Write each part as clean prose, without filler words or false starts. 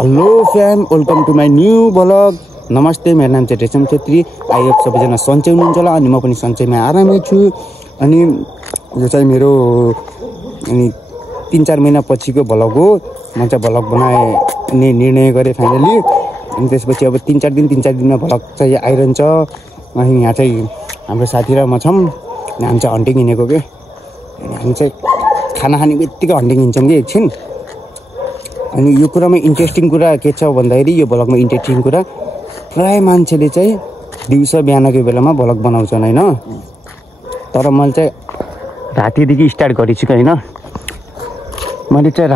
Hello fam, welcome to my new blog. नमस्ते, मेरो नाम चाहिँ रेशम छेत्री। आई होप सबैजना सन्चै हुनुहुन्छ होला अनि म पनि सन्चैमा आरामै छु। अनि यो चाहिँ मेरो 3-4 महिना पछिको ब्लग हो। म चाहिँ ब्लग बनाउने निर्णय गरेँ फाइनली। अनि त्यसपछि अब 3-4 दिनमा ब्लग चाहिँ आइरहन्छ। अनि यहाँ चाहिँ हाम्रो साथी र म छौँ। अनि हामी चाहिँ हन्टिङ हिँडेको के। अनि हामी चाहिँ खाना खाने बित्तिकै हन्टिङ हिँड्छौँ कि एकछिन। अनि यो कुरामा इन्ट्रेस्टिङ कुरा के छ भन्दाखेरि, यो ब्लगमा इन्ट्रेस्टिङ कुरा प्राय मान्छेले चाहिँ दिउँसो बिहानको बेलामा ब्लग बनाउँछन् होइन। तर मैले चाहिँ रातिदेखि स्टार्ट गरेछु होइन। मैले चाहिँ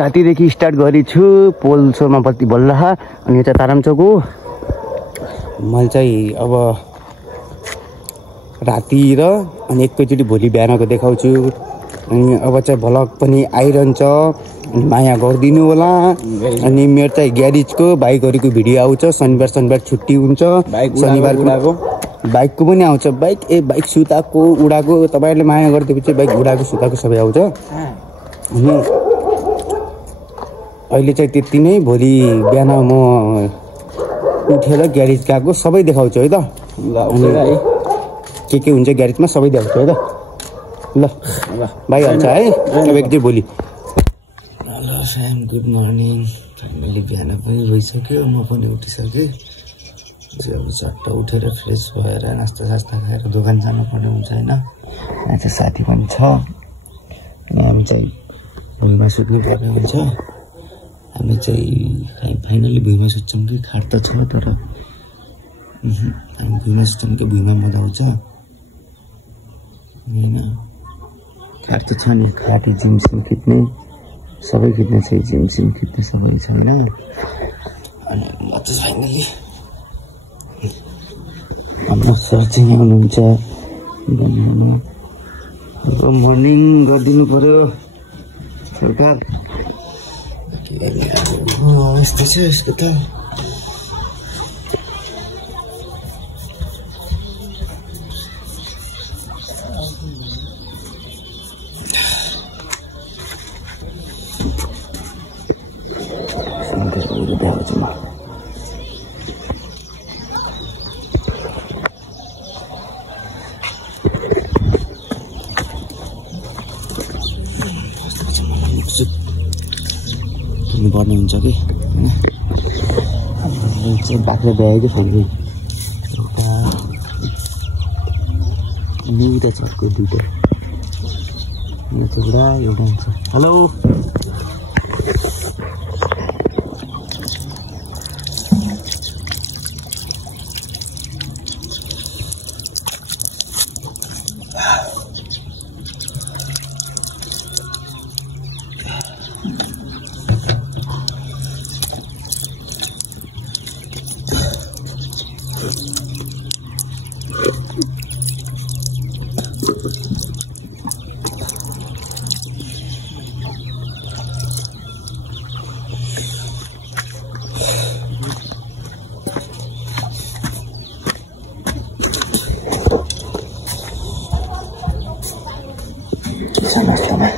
रातिदेखि स्टार्ट गरेछु। पोल सोरमा बत्ती बल्ल। अनि यो चाहिँ तारामचोक हो। मैले चाहिँ अब राति र अनि एकैचोटि भोलि बिहानको देखाउँछु। अनि अब चाहिँ भ्लग पनि आइरहन्छ, माया गरिदिनु होला। अनि मेरो चाहिँ ग्यारेजको बाइकहरूको भिडियो आउँछ। शनिबार छुट्टी हुन्छ। शनिबारको बाइकको पनि आउँछ। बाइक सुताको उडाको तपाईँहरूले माया गरिदिएपछि बाइक उडाको सुताको सबै आउँछ। अनि अहिले चाहिँ त्यति नै। भोलि बिहान म उठेर ग्यारेज गएको सबै देखाउँछु है त। अनि के हुन्छ ग्यारेजमा सबै देखाउँछु है त। ल बाई हाल्छ है तपाईँको चाहिँ भोलि। Hello fam, good morning. मैले बिहान पनि भइसक्यो, म पनि उठिसकेँ। अब चट्ट उठेर फ्रेस भएर नास्ता सास्ता खाएर दोकान जानुपर्ने हुन्छ होइन। यहाँ चाहिँ साथी पनि छ। अनि हामी चाहिँ भुइँमा सुत्नुपर्ने हुन्छ। हामी चाहिँ फाइनली भुइँमा सुत्छौँ कि खाट त छ, तर हामी भुइँमा सुत्छौँ कि भुइँमा मजा आउँछ होइन। खाट त छ नि, खाट जिम खिच्ने सबै खिच्ने छ, जिम खिच्ने सबै छ होइन। अनि म चाहिँ फाइनली हाम्रो सर चाहिँ यहाँ हुनुहुन्छ। गुड मर्निङ गरिदिनु पऱ्यो सरकार। यस्तो छ यसको त। पर्ने हुन्छ कि होइन। बाख्रा ब्याएको फेरि दुईवटा छ, अर्को दुईवटा एउटा हुन्छ। हेलो नास्तामा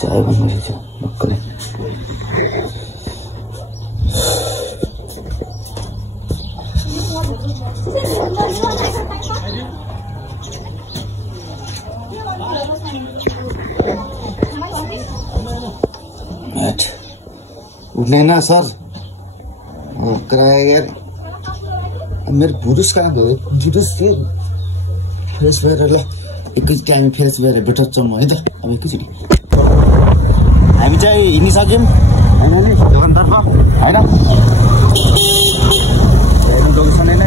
चाय बन्दैछ भर्खरै। उठ्ने ना सर कराया यार। मेरो पुरुष कहाँ गयो? पुरुष फ्रेस भएर ल एकैचोटि हामी फ्रेस भएर भेट्छौँ है त। अब एकैचोटि हामी चाहिँ हिँडिसक्यौँ फाइनली दोकानतर्फ होइन। लोकेसन होइन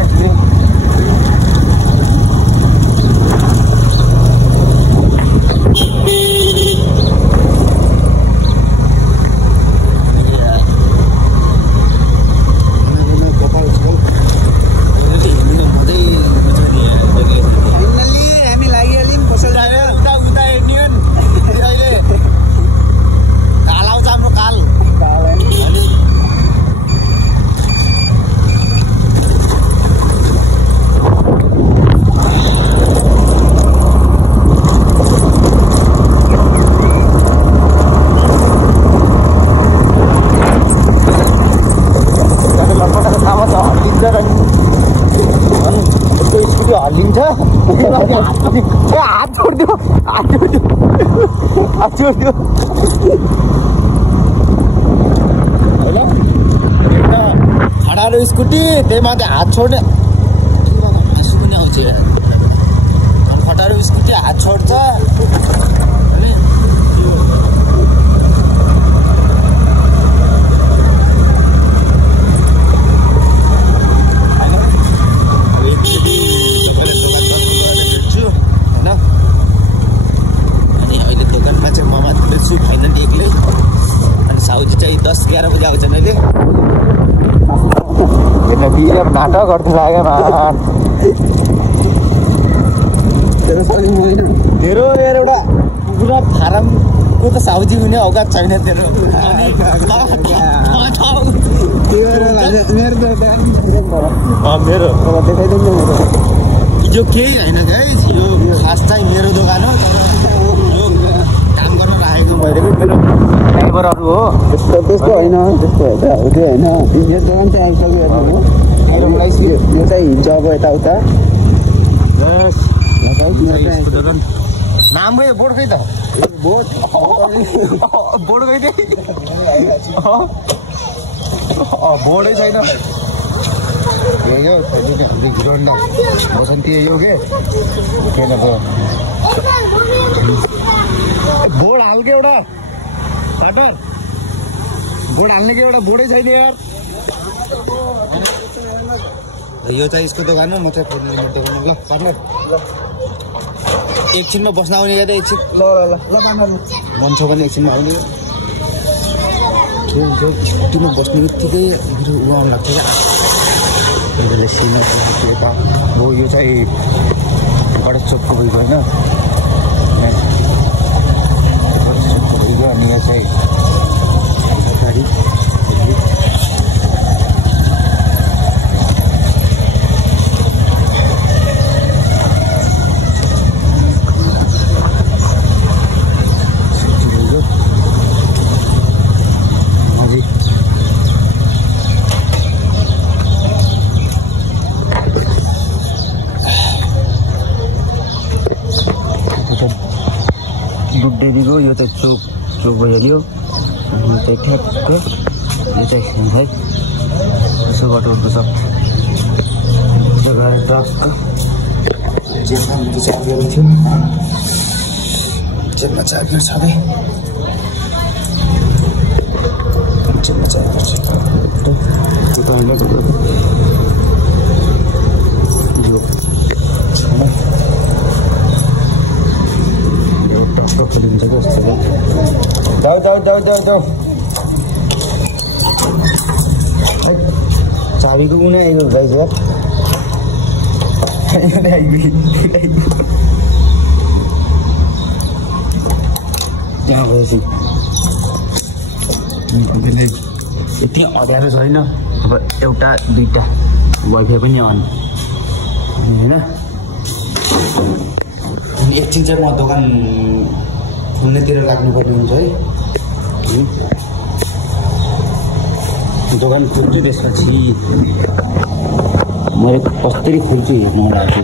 हात छोडिदियो खडालो स्कुटी त्यही माथि हात छोड्ने हाँसु पनि आउँछ खटारो स्कुटी हात छोड्छ फाइनल एक्लै अनि साउजी चाहिँ 10-11 बजी आउँछ मैले हेर्न बिहेर नाटक गर्दै लाग्यो तेरो एउटा पुरा फारमको त साउजी हुने औकात छैन तेरो मेरो यो केही होइन गाइस यो खास चाहिँ मेरो दोकान हो मैले पनि मेरो ड्राइभरहरू हो त्यस्तो होइन त्यस्तो होइन यो दोकान चाहिँ यो चाहिँ हिँड्छ अब यताउता नामै बोर्ड खै त बोर्ड खै बोर्डै छैन यो हिरोन्डा बसन्ती यो के बोर्ड हाल्के एउटा पार्टनर बोर्ड हाल्ने कि एउटा बोर्डै छैन यार यो चाहिँ यसको दोकान हो म चाहिँ दोकान ल पार्टनर एकछिनमा बस्न आउने या त एकछिन ल मन छ भने एकछिनमा आउने स्कुटीमा बस्ने बित्तिकै उ आउनु लाग्छ क्या हो यो चाहिँ गणेश चोकको भइगयो होइन अनि यहाँ चाहिँ गाडी दुधडेरीको यो चाहिँ चोक भइहाल्यो यो चाहिँ ठ्याक्क यो चाहिँ है यसो बाटोहरू छ गएर टक्क जेलमा मेरो चार्जर थियो जेलमा चार्जर छँदै जेलमा चार्जर छ यो टक्क खोलिन्छ क्या यस्तो जाऊ चाबीको कुनै आइगयो गाइस त्यहाँ गएपछि यति अँध्यारो छैन अब एउटा दुईटा वाइफाई पनि अन होइन एकछिन चाहिँ म दोकान खुल्नेतिर लाग्नुपर्ने हुन्छ है दोकान खुल्छु त्यसपछि मैले कसरी खुल्छु हेर्नु लाग्छ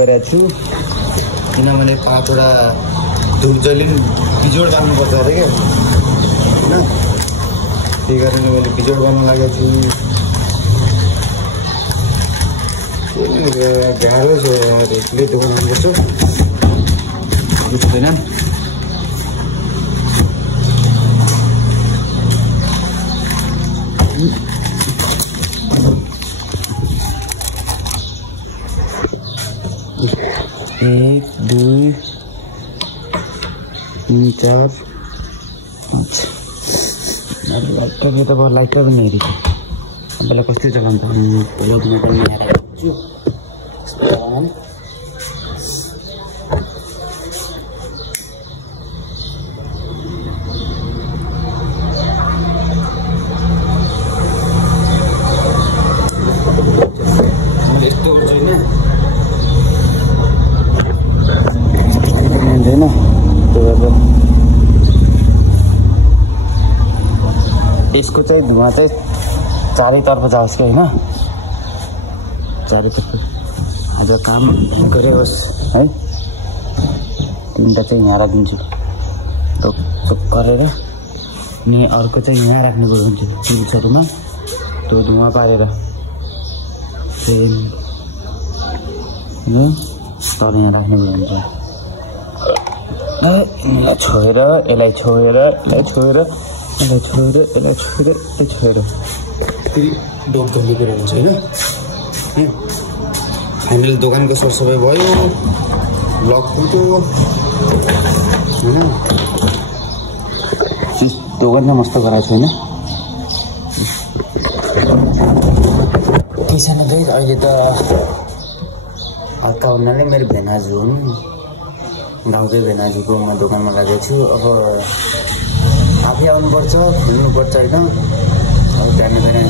गरिरहेको छु किनभने 5 वटा धुप जहिले बिजोड गर्नुपर्छ अरे क्या होइन त्यही कारणले मैले बिजोड गर्न लागेको छु गाह्रो छ रेटले दोकान आउनुपर्छ बुझ्दैन 1 2 3 4 5 लाइट लाइट पनि हेरेको तपाईँलाई कस्तो चलाउनु पहिलो दिन पनि हेरेको यसको चाहिँ धुवा चाहिँ चारैतर्फ जाओस् कि होइन चारैतर्फ आज काम गरे होस् है 3टा चाहिँ यहाँ राखिदिन्छु गरेर अनि अर्को चाहिँ यहाँ राख्नु पर्यो हुन्छ चिल्छहरूमा त्यो धुवा पारेर तर यहाँ राख्नु पर्यो हुन्छ यसलाई छोएर यसलाई छोएर फेरि डोक गर्ने कुरा हुन्छ होइन हामीले दोकानको सरसफाइ भयो ब्लक फुट्यो होइन दोकान चाहिँ मस्त गराएको छैन के छैन भाइ अहिले त हल्का हुनाले मेरो भेनाजु हुन् गाउँकै भेनाजुको म दोकानमा लागेको छु अब आफै आउनुपर्छ खुल्नुपर्छ होइन अब जाने बेला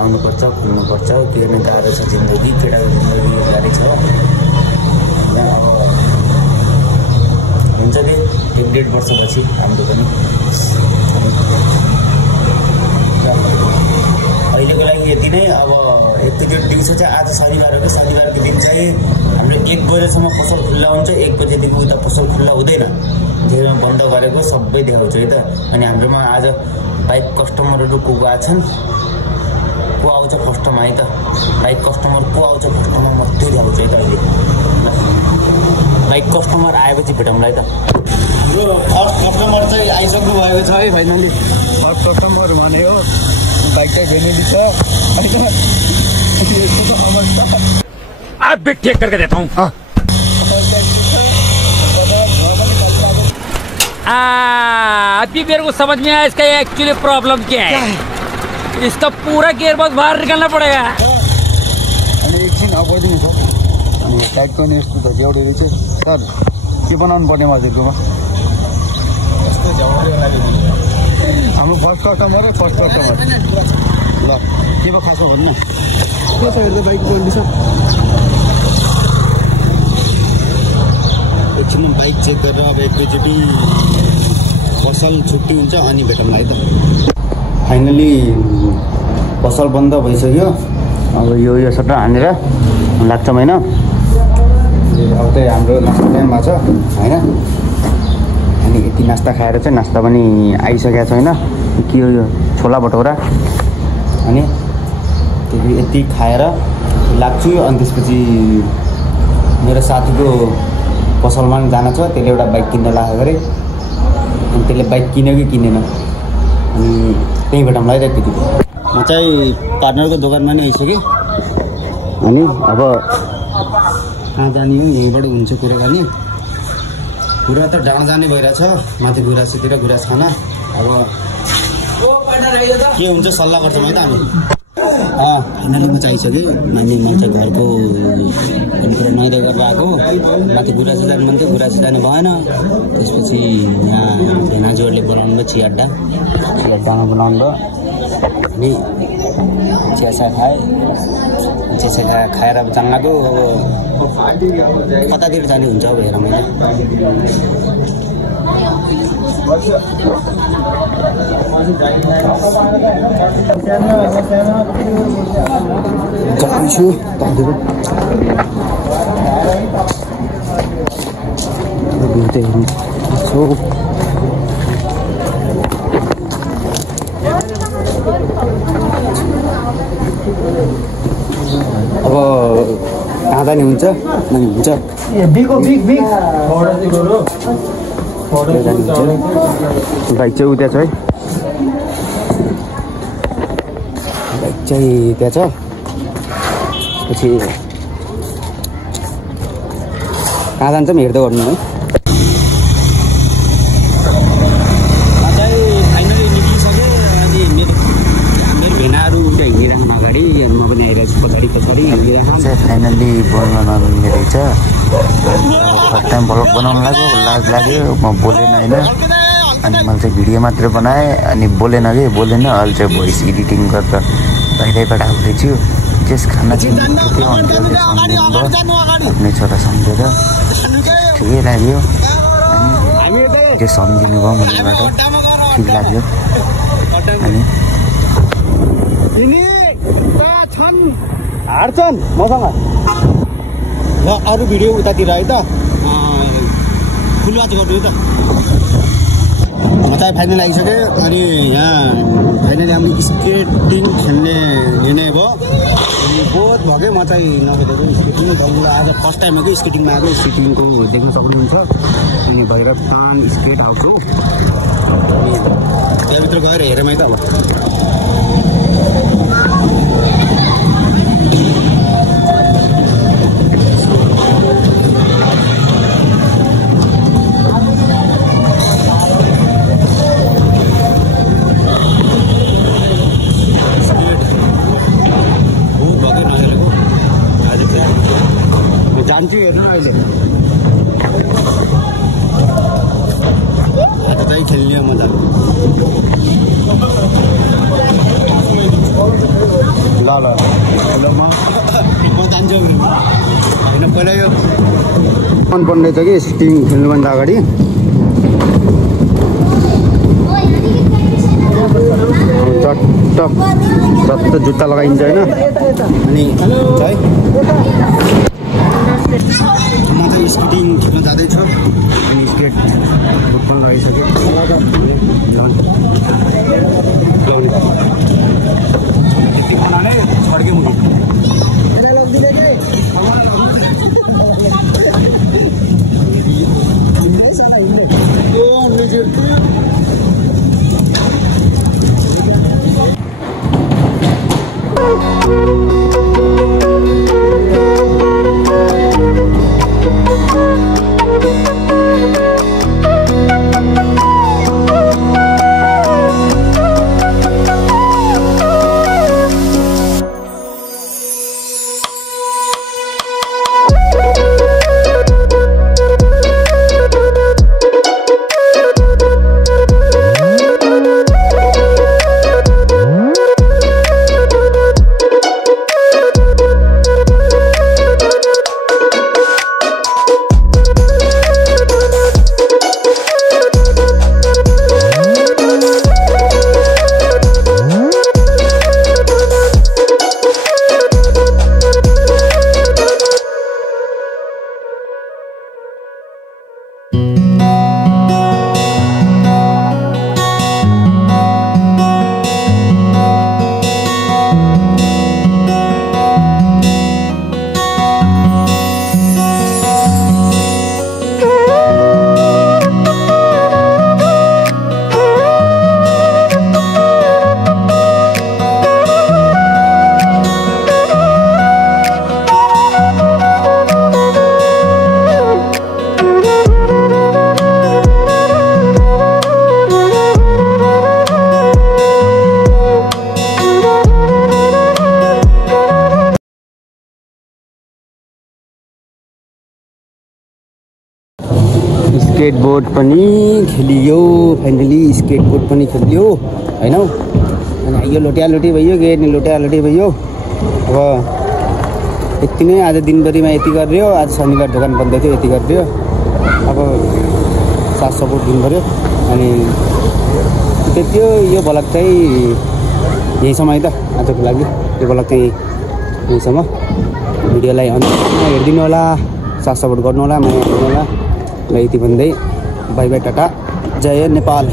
आउनुपर्छ खुल्नुपर्छ किनभने गाह्रो छ जिन्दगी केटाको जिन्दगी गाह्रो छ अब हुन्छ नि 1.5 वर्षपछि हाम्रो पनि अहिलेको लागि यति नै अब एकचोटि दिउँसो चाहिँ आज शनिबार हो कि शनिबारको दिन चाहिँ हाम्रो 1 बजेसम्म पसल खुल्ला हुन्छ 1 बजेदेखि उता पसल खुल्ला हुँदैन जेमा बन्द गरेको सबै देखाउँछु है त अनि हाम्रोमा आज बाइक कस्टमरहरू को आछन् को आउँछ फर्स्टमा है त बाइक कस्टमर को आउँछ फर्स्टमा म त्यो देखाउँछु है त अहिले बाइक कस्टमर आएपछि भेटौँला है त हाम्रो फर्स्ट कस्टमर चाहिँ आइसक्नु भएको छ है फाइनली फर्स्ट कस्टमर भन्यो बाइक चाहिँ भेनेली छ आप भी ठीक करके देता हूँ अभी मेरे को समझ में आया इसका एक्चुअली प्रॉब्लम क्या है इसका पूरा गियर बॉक्स बाहर निकालना पड़ेगा एकछिन अगाडि छ अनि टाइटको नि यस्तो त एउटै रहेछ सर के बनाउनु पर्ने मजदुरमा हाम्रो फर्स्ट कस्टमर ल के पो खासो भन्नु बाइक चल्दैछ एकछिनमा बाइक चेक गरेर अब एकैचोटि पसल छुट्टी हुन्छ अनि भेटौँला है त फाइनली पसल बन्द भइसक्यो अब यो सट्ट हानेर लाग्छौँ होइन अब चाहिँ हाम्रो नास्ता टाइम भएको छ होइन अनि यति नास्ता खाएर चाहिँ नास्ता पनि आइसकेको छ होइन के हो यो छोला भटौरा अनि यति खाएर लाग्छु अनि त्यसपछि मेरो साथीको पसलमा पनि जान छ त्यसले एउटा बाइक किन्न लागेको अरे अनि त्यसले बाइक किन्यो कि किनेन अनि त्यहीँ भेटौँला है त त्यति म चाहिँ पार्टनरको दोकानमा नै आइसकेँ अनि अब कहाँ जाने हो यहीँबाट हुन्छ कुराकानी कुरा त डाँडा जाने भइरहेछ माथि गुराँसतिर गुराँस खान अब के हुन्छ सल्लाह गर्छौँ है त हामी फाइनली म चाहिँ आइसकेँ मान्छे घरको कुरा नुहाइदै गरेर आएको माथि गुराँसी जानु मन थियो गुराँसी जानु भएन त्यसपछि यहाँ भेनाजुहरूले बोलाउनु भयो चिया अड्डामा बोलाउनु भयो अनि चियासा खाएँ चियासा खाएर अब जान लाग्यो अब कतातिर जाने हुन्छ अब हेरौँ होइन जान्छु अब कहाँ जाने हुन्छ अनि हुन्छ बाइक चाहिँ उता छ है बाइक चाहिँ त्यहाँ छ पछि कहाँ जान्छ पनि हेर्दै गर्नु है फाइनली निक्लिसकेँ अनि मेरो भेनाहरू उता हिँडिराख्नु अगाडि म पनि आइरहेको छु पछाडि हिँडिरहेको फाइनल्ली बोल्न नमिल्ने रहेछ फर्स्ट टाइम ब्लग बनाउनु लाग्यो लाज लाग्यो म बोलेन होइन अनि मैले चाहिँ भिडियो मात्रै बनाएँ अनि बोलेन अहिले चाहिँ भोइस एडिटिङ गरेर बाहिरैबाट आउँदैछु त्यस खाना चाहिँ त्यो अन्तिमले सम्झिनु भयो आफ्नै छोरा सम्झेर ठिकै लाग्यो अनि त्यो सम्झिनु भयो मनबाट ठिक लाग्यो अनि हार्छन् मसँग ल अरू भिडियो उतातिर है त फुल वाच गर्नु त म चाहिँ फाइनल आइसक्यो अनि यहाँ फाइनली हामीले स्केटिङ खेल्ने निर्णय भयो अनि बहुत भयो म चाहिँ नभेटेको स्केटिङ आज फर्स्ट टाइम हो कि स्केटिङमा आएको स्केटिङको देख्न सक्नुहुन्छ अनि भैरव फान स्केट हाउस हो अनि त्यहाँभित्र गएर हेरौँ है त अब जान्छु हेर्नु अहिले आज चाहिँ खेल्ने मजा ल म जान्छु होइन पहिला यो मन पर्ने रहेछ कि स्केटिङ खेल्नुभन्दा अगाडि चट्ट जुत्ता लगाइन्छ होइन अनि है म चाहिँ स्केटिङ खेल्न जाँदैछ अनि स्केट बुट पनि लगाइसकेँ छड्के मुनि स्केटबोर्ड पनि खेलियो फाइनली स्केटबोर्ड पनि खेलियो हैन अनि यो लोट्यालोटी भयो के नि लोट्यालोटी भयो अब यति नै आज दिनभरिमा यति गरियो आज शनिबार दोकान बन्द थियो यति गरियो अब साथ सपोर्ट दिनु पर्यो अनि त्यति हो यो भ्लग चाहिँ यहीसम्म है त आजको लागि यो भ्लग चाहिँ यहीसम्म भिडियोलाई अन्त हेरिदिनु होला। साथ सपोर्ट गर्नु होला, माया गर्नु होला। ल यति भन्दै बाई बाई टाटा, जय नेपाल।